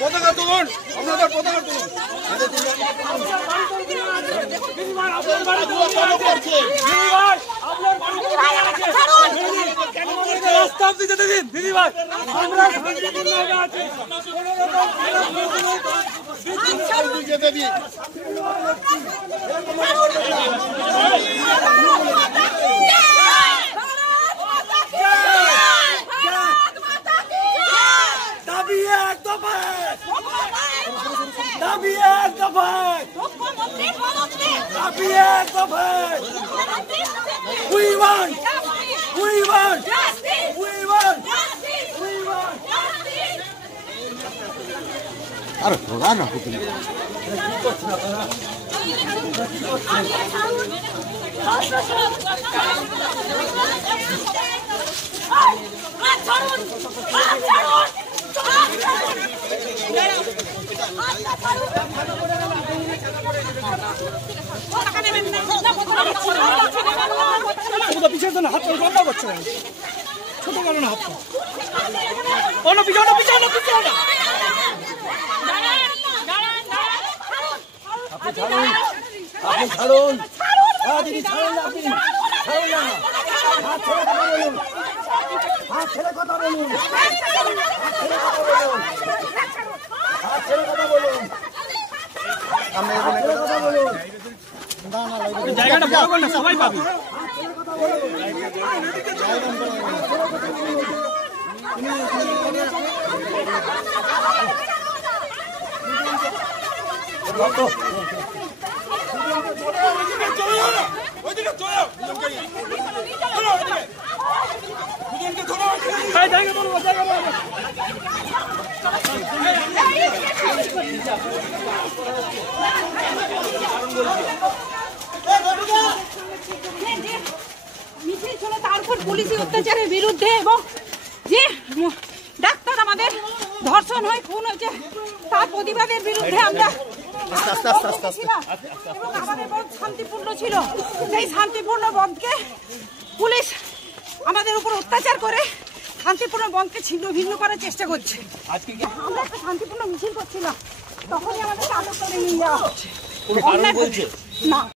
পতাকা তুলুন, আপনাদের পতাকা তুলুন। রাস্তা দিতে দিন দিদি ভাই, আমরা যেতে দিন। We want! We want! We want! We want! আরে ধরা না হতে না পিছনে না হাত লম্বা করছে ছোট কারণ হাত অন্য পিছনে পিছনে পিছনে আপনি ছাড়ুন দিদি ছাড়ুন আপনি ছাড়ুন না হাত ছেড়ে কথা বলুন হাত ছেড়ে কথা বলুন কথা বলুন জায়গাটা বড় করে সবাই পাবে মিছিল ছিল তারপর পুলিশি অত্যাচারের বিরুদ্ধে এবং যে ডাক্তার আমাদের ধর্ষণ হয় খুন হয়েছে তার প্রতিবাদের বিরুদ্ধে আমরা এবং আমাদের বন্ধ শান্তিপূর্ণ ছিল। সেই শান্তিপূর্ণ বন্ধকে পুলিশ আমাদের উপর অত্যাচার করে শান্তিপূর্ণ বন্ধকে ছিন্ন ভিন্ন করার চেষ্টা করছে। আমরা একটা শান্তিপূর্ণ মিছিল করছিলাম, তখনই আমাদের আটক করে নিয়ে যাওয়া হচ্ছে। না